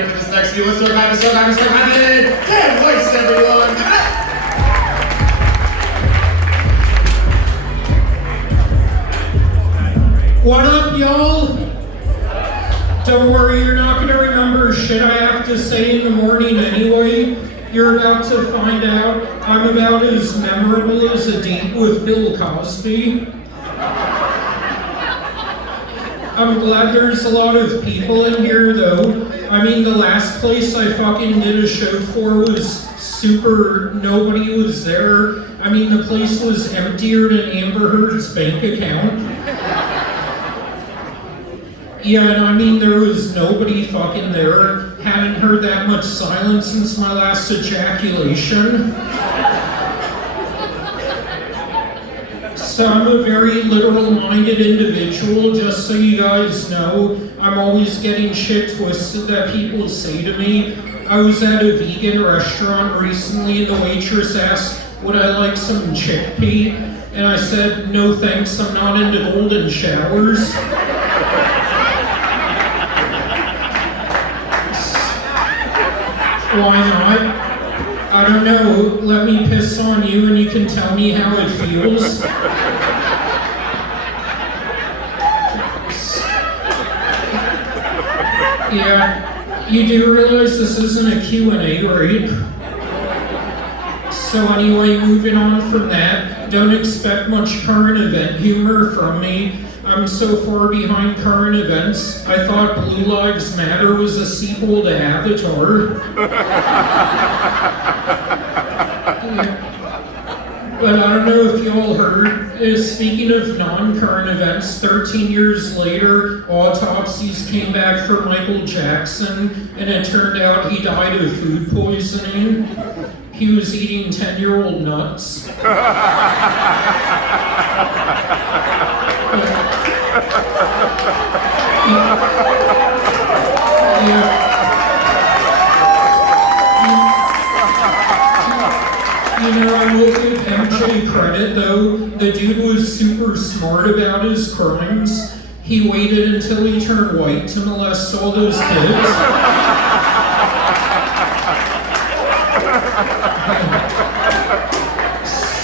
This next video, let's do it. Can't waste everyone. What up, y'all? Don't worry, you're not gonna remember shit I have to say in the morning anyway. You're about to find out I'm about as memorable as a date with Bill Cosby. I'm glad there's a lot of people in here though. I mean, the last place I fucking did a show for was nobody was there. I mean, the place was emptier than Amber Heard's bank account. Yeah, and I mean, there was nobody fucking there. Hadn't heard that much silence since my last ejaculation. So I'm a very literal-minded individual, just so you guys know. I'm always getting shit twisted that people say to me. I was at a vegan restaurant recently and the waitress asked, would I like some chickpea? And I said, no thanks, I'm not into golden showers. Why not? I don't know, let me piss on you and you can tell me how it feels. Yeah, you do realize this isn't a Q&A, right? So anyway, moving on from that, don't expect much current event humor from me. I'm so far behind current events, I thought Blue Lives Matter was a sequel to Avatar. But I don't know if y'all heard, speaking of non-current events, 13 years later, autopsies came back for Michael Jackson, and it turned out he died of food poisoning. He was eating 10-year-old nuts. You know, I will give MJ credit though. The dude was super smart about his crimes. He waited until he turned white to molest all those kids.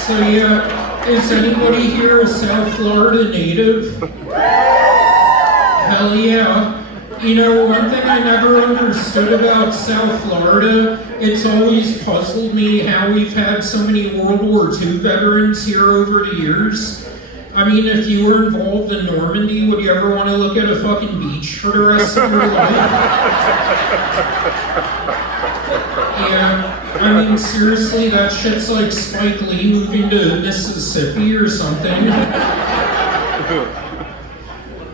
So yeah, is anybody here a South Florida native? Hell yeah. You know, one thing I never understood about South Florida, it's always puzzled me how we've had so many World War II veterans here over the years. I mean, if you were involved in Normandy, would you ever want to look at a fucking beach for the rest of your life? Yeah, I mean, seriously, that shit's like Spike Lee moving to Mississippi or something.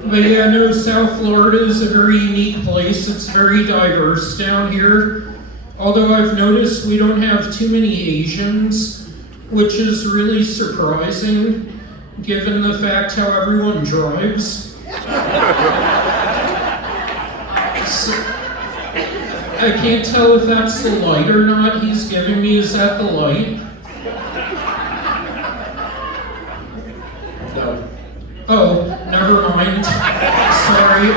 But yeah, no, South Florida is a very unique place. It's very diverse down here. Although I've noticed we don't have too many Asians, which is really surprising, given the fact how everyone drives. So, I can't tell if that's the light or not he's giving me. Is that the light? No. Oh, never mind. Sorry.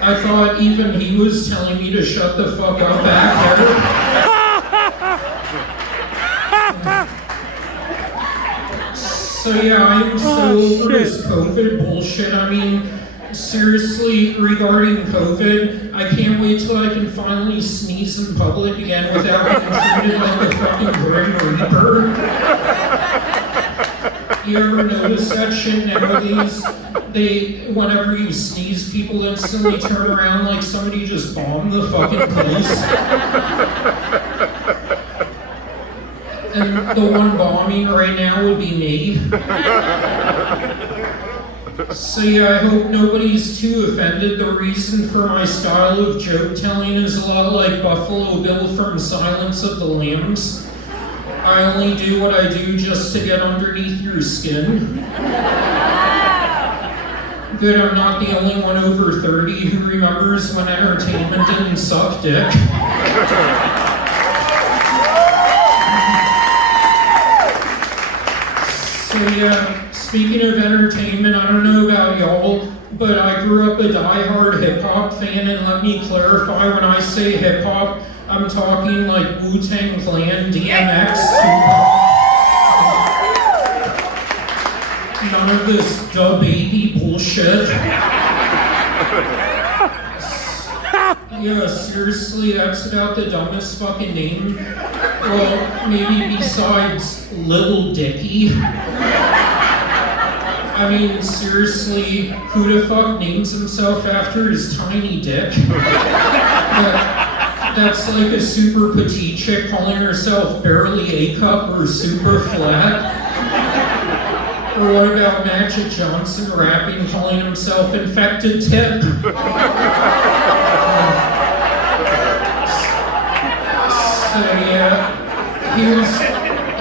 I thought even he was telling me to shut the fuck up back there. So yeah, I'm so over this COVID bullshit. I mean, seriously, regarding COVID, I can't wait till I can finally sneeze in public again without being treated like a fucking Grim Reaper. You ever notice that shit nowadays? Whenever you sneeze, people instantly turn around like somebody just bombed the fucking place. And the one bombing right now would be me. So yeah, I hope nobody's too offended. The reason for my style of joke telling is a lot like Buffalo Bill from Silence of the Lambs. I only do what I do just to get underneath your skin. Good, I'm not the only one over 30 who remembers when entertainment didn't suck dick. So yeah, speaking of entertainment, I don't know about y'all, but I grew up a diehard hip-hop fan, and let me clarify, when I say hip-hop, I'm talking like Wu-Tang Clan, DMX, Tupac. None of this da baby bullshit. Yeah, seriously, that's about the dumbest fucking name. Well, maybe besides Lil Dicky. I mean, seriously, who the fuck names himself after his tiny dick? That's like a super petite chick calling herself barely A-cup or super flat. Or what about Magic Johnson rapping, calling himself infected tip? So yeah,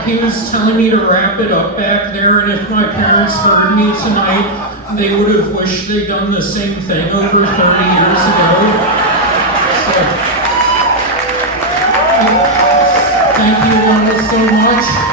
he was telling me to wrap it up back there, and if my parents heard me tonight, they would have wished they'd done the same thing over 30 years ago. So, thank you all so much.